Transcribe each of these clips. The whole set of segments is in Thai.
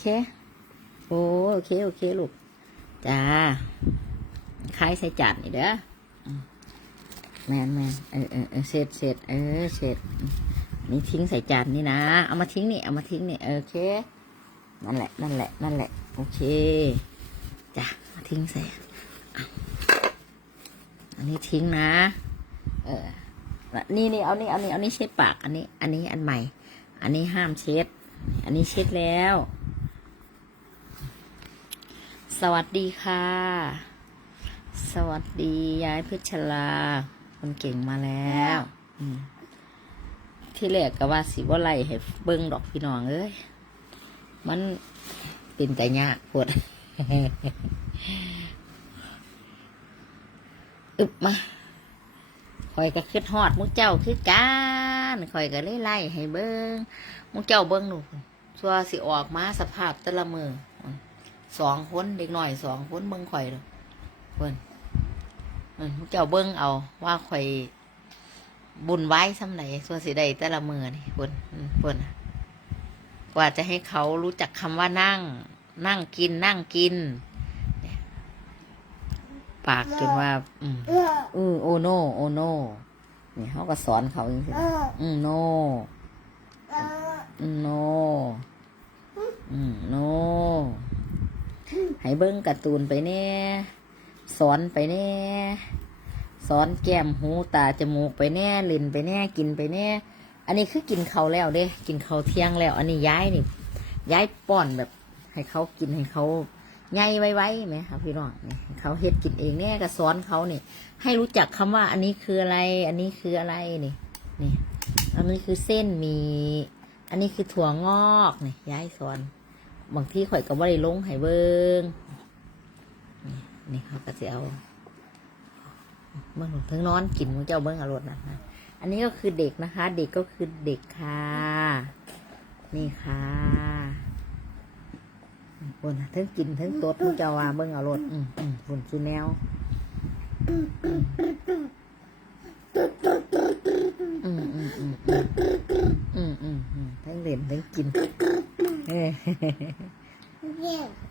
เค โอ้โอเค โอเคลูก จ้า คล้ายใส่จานนี่เด้อแมนแมนเออเออเออเสร็จเสร็จเออเสร็จนี่ทิ้งใส่จานนี่นะ เอามาทิ้งนี่ เอามาทิ้งนี่ โอเค นั่นแหละ นั่นแหละ นั่นแหละ โอเค จ้ะมาทิ้งใส่ อันนี้ทิ้งนะ เออ นี่นี่เอานี่เอานี่เอานี่เช็ดปาก อันนี้ อันนี้อันใหม่ อันนี้ห้ามเช็ด อันนี้เช็ดแล้ว สวัสดีค่ะ สวัสดียายพิชลา คนเก่งมาแล้วที่แรกก็ว่าสิว่าไล่ให้เบิ้งดอกพี่น้องเอ้ยมันเป็นแต่ยากปวดอึบมาคอยก็คืดฮอดมุกเจ้าคือกันคอยก็เลยไล่ให้เบิ้งมุกเจ้าเบิ้งหนูชัวสิออกมาสภาพแต่ละมือ สองคนเด็กหน่อยสองคนเบิ้งข่อยเลยเพิ่นอืมมุกเจ้าเบิ้งเอาว่าข่อยบุญไว้ซ้ำไหนชัวาสิได้แต่ละมือนี่เพิ่นอืมเพิ่นน่ะกว่าจะให้เขารู้จักคำว่านั่ง นั่งกิน นั่งกิน ปากจนว่า อืมอือโอโนโอโนนี่ยเขาก็สอนเขาอย่างนี้อืมโนอืมโนอืมโน ให้เบิ้งการ์ตูนไปแน่สอนไปแน่สอนแก้มหูตาจมูกไปแน่ลิ้นไปแน่กินไปแน่ อันนี้คือกินเขาวแล้วเด้ กินเขาวเที่ยงแล้ว อันนี้ย้ายนี่ย้ายป้อนแบบให้เขากินให้เขาใหญ่ไว้ๆไหมครับพี่น้องเขาเฮ็ดกินเองเนี่ยก็สอนเขานี่ให้รู้จักคำว่า อันนี้คืออะไร อันนี้คืออะไรนี่นี่ อันนี้คือเส้นมี อันนี้คือถั่วงอกนี่ย้ายสอน บางที่ข่อยก็บ่ได้ลงให้เบิงนี่นี่เขาก็จะเอาเบิ่งถึงนอนกินมึงเจ้าเบิ้งอารมณ์นะนะอันนี้ก็คือเด็กนะคะ เด็กก็คือเด็กค่ะ นี่ค่ะบนทั้งกินทั้งตดมึงเจ้าว่าเบิ้งอารมณ์อืมอืมฝุ่นสุแนวอืมอืมอืมอืมอืมอืมอืมทั้งเล่นทั้งกินเออ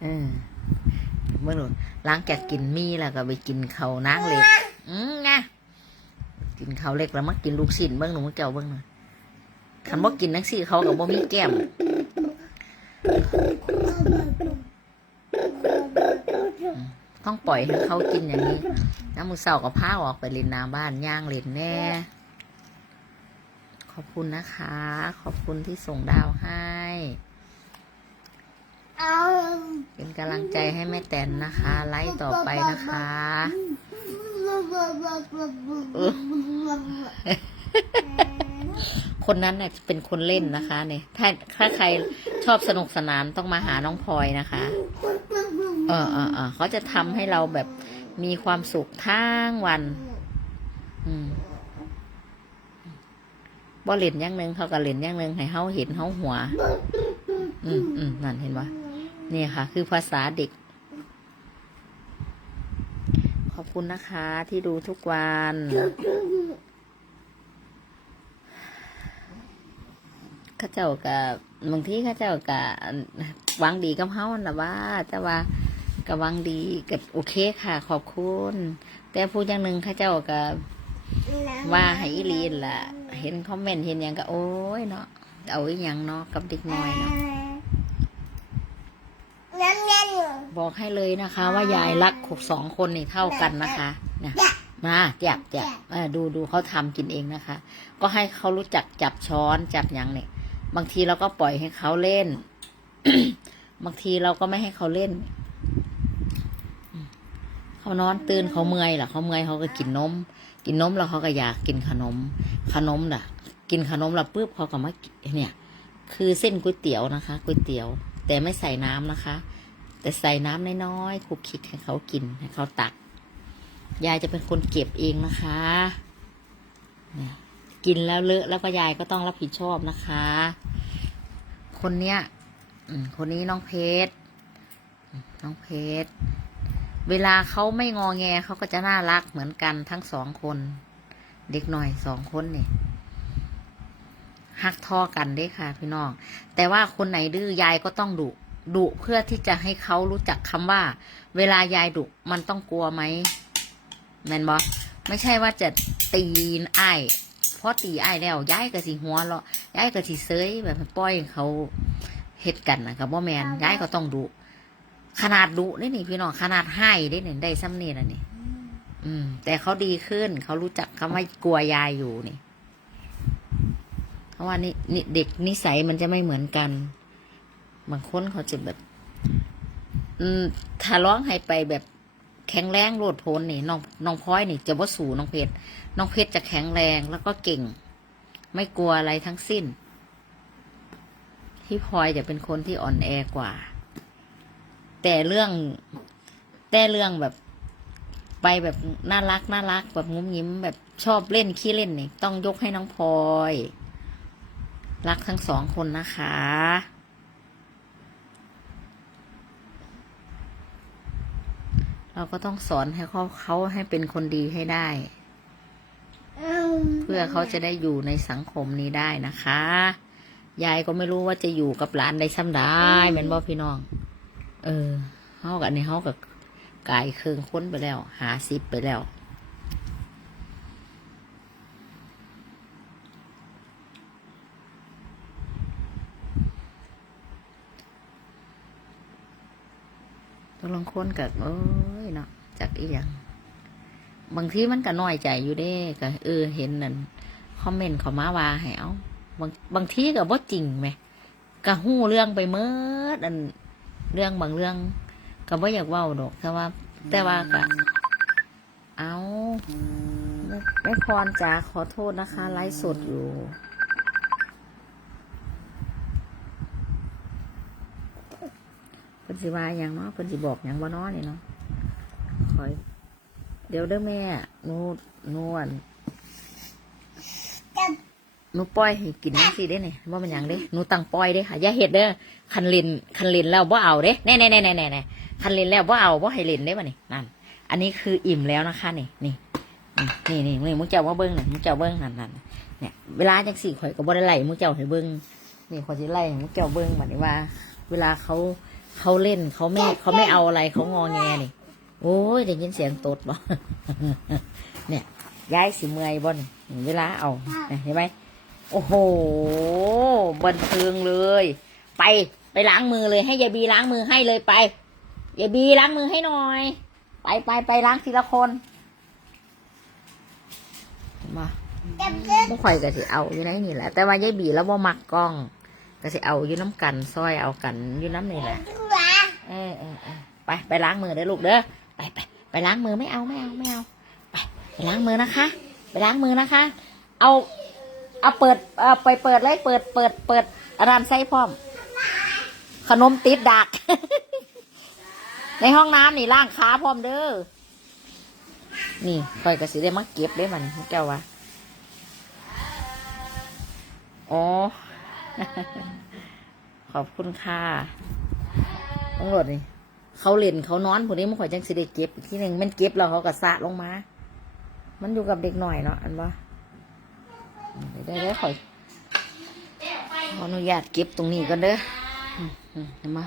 เออเมื่อหนูล้างแกะกินมีแล้วก็ไปกินเขาวนางเล็ก อืมไงกินเขาวเล็กแล้วมากินลูกชิ้นเบิ้งหนูมาเจ้าเบิ้งหน่อยคันบ่กินนังสี่เขากับบ่มีแก้มต้องปล่อยให้เขากินอย่างนี้ น้ำมือเสากับผ้าออกไปเล่นน้ำบ้านย่างเล่นแน่ขอบคุณนะคะ ขอบคุณที่ส่งดาวให้ เป็นกำลังใจให้แม่แตนนะคะ ไลฟ์ต่อไปนะคะ คนนั้นเนี่ยเป็นคนเล่นนะคะเนี่ยถ้าถ้าใครชอบสนุกสนานต้องมาหาน้องพลอยนะคะ เออเออเออเขาจะทำให้เราแบบมีความสุขทั้งวัน อืมบ่เล่นอย่างหนึ่งเขาก็เล่นอย่างหนึ่งให้เฮาเห็นเฮาหัว อืมอืมนั่นเห็นปะ นี่ค่ะ คือภาษาเด็ก ขอบคุณนะคะที่ดูทุกวัน ข้าเจ้ากับบางทีข้าเจ้ากับวังดีกับเฮานะว่าแต่ว่ากับวังดีกับโอเคค่ะ ขอบคุณ แต่พูดอย่างหนึ่งข้าเจ้ากับว่าให้อีลีนล่ะ เห็นคอมเมนต์เห็นอย่างก็โอ้ยเนาะเอาอีหยังเนาะกับเด็กน้อยเนาะ บอกให้เลยนะคะ ว่ายายรักขบสองคนนี่เท่ากันนะคะเนี่ยมาจับจับเออดูดูเขาทำกินเองนะคะ ก็ให้เขารู้จักจับช้อนจับหยังเนี่ย บางทีเราก็ปล่อยให้เขาเล่น บางทีเราก็ไม่ให้เขาเล่นเขานอนตื่นเขาเมื่อยล่ะเขาเมื่อยเขาก็กินนม กินนมแล้วเขาก็อยากกินขนม ขนมล่ะ กินขนมแล้วปุ๊บเขาก็มากินเนี่ย คือเส้นก๋วยเตี๋ยวนะคะก๋วยเตี๋ยว แต่ไม่ใส่น้ำนะคะ แต่ใส่น้ำน้อยๆคุกคลิกให้เขากินให้เขาตัก ยายจะเป็นคนเก็บเองนะคะกินแล้วเลอะแล้วก็ยายก็ต้องรับผิดชอบนะคะ คนเนี้ยคนนี้น้องเพชรน้องเพชรเวลาเขาไม่งอแงเขาก็จะน่ารักเหมือนกันทั้งสองคน เด็กหน่อยสองคนเนี่ย หักทอกันเด้ค่ะ พี่น้อง แต่ว่าคนไหนดื้อยายก็ต้องดุดุเพื่อที่จะให้เขารู้จักคำว่า เวลายายดุมันต้องกลัวไหมแมนบอไม่ใช่ว่าจะตีนอ้ายเพราะตีอ้ายแล้วย้ายก็สิหัวเราะย้ายก็สิเซยแบบปล่อยให้เขาเฮ็ดกันนะกับว่าแมนย้ายก็ต้องดุขนาดดุนี่นี่พี่น้องขนาดให้ได้เนี่ยได้ซ้ำนี่ละนี่อืม แต่เขาดีขึ้นเขารู้จักคำว่ากลัวยายอยู่นี่เพ ราะว่านี่นเด็กนิสัยมันจะไม่เหมือนกัน บางคนเขาจะแบบอืมถ้าร้องให้ไปแบบแข็งแรงโลดโผนนี่น้องน้องพลอยนี่ จะว่าสู่น้องเพชรน้องเพชรจะแข็งแรงแล้วก็เก่ง ไม่กลัวอะไรทั้งสิ้น ที่พลอยจะเป็นคนที่อ่อนแอกว่า แต่เรื่องแต่เรื่องแบบไปแบบน่ารักน่ารักแบบงุ้มยิ้มแบบชอบเล่นขี้เล่นนี่ต้องยกให้น้องพลอย รักทั้งสองคนนะคะ เราก็ต้องสอนให้เขาเขาให้เป็นคนดีให้ได้ เพื่อเขาจะได้อยู่ในสังคมนี้ได้นะคะ ยายก็ไม่รู้ว่าจะอยู่กับหลานได้ซ้ำได้แม่นบ่พี่น้อง เออเขากับในเขากับกายเคืองค้นไปแล้ว หาซิปไปแล้ว ต้องลองค้นกับเอ้ยเนาะจากอีหยังบางทีมันก็น้อยใจอยู่เด้ก็เออเห็นนั่นคอมเมนต์เขามาว่าให้เอาบางบางทีก็บ่จริงไหมก็หู้เรื่องไปเมื่ออันเรื่องบางเรื่องก็บ่อยากเว้าดอกแต่ว่า แต่ว่าก็เอาไม่ไม่พรจ๋าขอโทษนะคะ ไลฟ์สดอยู่ เพิ่น สิว่าหยังเนาะเพิ่นสิบอกหยังบ่เนาะนี่เนาะคอย เดี๋ยวเด้อแม่หนูนูอันหนูปล่อยให้กินจังซี่เด้นี่บ่เป็นยังเด้หนูตั้งปล่อยเด้ค่ะอย่าเฮ็ดเด้อคันเล่นคันเล่นแล้วบ่เอาเด้แน่ๆๆๆๆคันเล่นแล้วบ่เอาบ่ให้เล่นเด้บ่นี่นั่น อันนี้คืออิ่มแล้วนะคะนี่นี่นี่นี่นี่มึงเจ้าว่าเบิ่งน่ะมึงเจ้าเบิ่งนั่นนั่นเนี่ยเวลาจังซี่ข่อยก็บ่ได้ไล่มึงเจ้าให้เบิ่งนี่ข่อยสิไล่ให้มึงเจ้าเบิ่งบัดนี้ว่า เวลาเขา เขาเล่นเขาไม่เขาไม่เอาอะไรเขางอแงนี่โอ้ยได้ยินเสียงตดบ่เนี่ยย้ายสิเมื่อยบ่นเวลาเอาเนี่ยเห็นไหมโอ้โหบันเทิงเลย ไปไปล้างมือเลยให้ยายบีล้างมือให้เลยไปยายบีล้างมือให้หน่อย ไปไปไปล้างทีละคนมาบ่ข่อยก็สิเอาอยู่ในนี่แหละ แต่ว่ายายบีแล้วบ่มักกล้องก็สิเอาอยู่น้ำกันซอยเอากันอยู่น้ำนี่แหละ เออเออเออไปไปล้างมือเด้อลูกเด้อไปไปไปล้างมือไม่เอาไม่เอาไม่เอาไปไปล้างมือนะคะ ไปล้างมือนะคะ เอาเอาเปิดเออไปเปิดเลยเปิดเปิดเปิดร้านไส้พร้อม ขนมติดดัก ในห้องน้ำนี่ล้างขาพร้อมเด้อนี่คอยกระสีได้มาเก็บได้มันแก้ววะอ๋อขอบคุณค่ะ ตำรวจนี่เขาเล่นเขานอนผู้นี้มันข่อยจังสิได้เก็บอีกทีหนึ่งมันเก็บแล้วเขาก็สะลงมา มันอยู่กับเด็กหน่อยเนาะอันว่าได้ได้ข่อยขออนุญาตเก็บตรงนี้ก่อนเด้ออืมอืมเห็นไหม